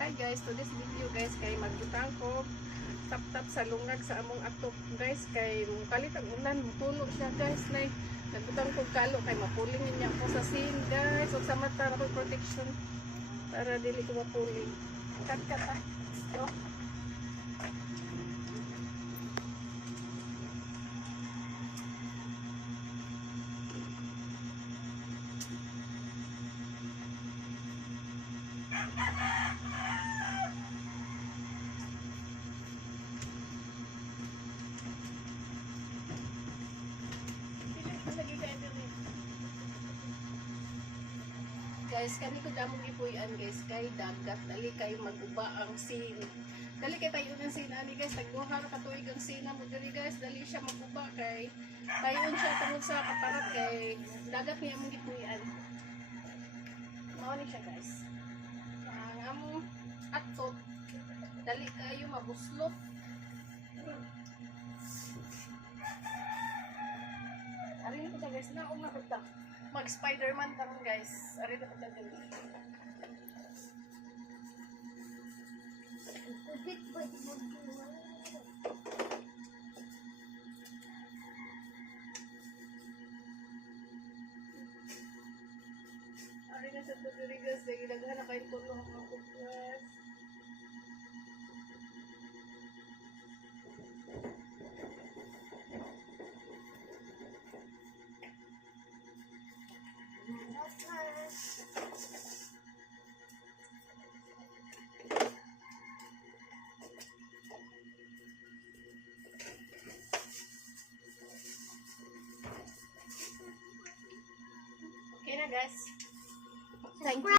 Hi guys, to this video guys kay magbutang ko tap-tap sa lungag sa among atok guys kay kalit ang ulan mutulo siya guys nay nagbutang ko kalo kay mapuling niya ko sa sin guys ug sa mata protection para dili ko mapuling. Kat kat ah. Yo. Guys, kani ko damong ipuyan guys kay dagat dali kay maguba ang sin. Dali kay tayo ng sin ani guys, tagduha ra katuig ang sina mo diri guys, dali siya maguba kay tayon siya tungod sa kaparat kay dagat niya among ipuyan. Mao ni siya guys. Ang among atot dali kayo mabuslot. Ari na ko siya guys, na ko ta mag Spider-Man karon guys. Ari na pala din. Ari na sa diri guys, dahil naghan na kayo tulo Okay na guys. Thank you.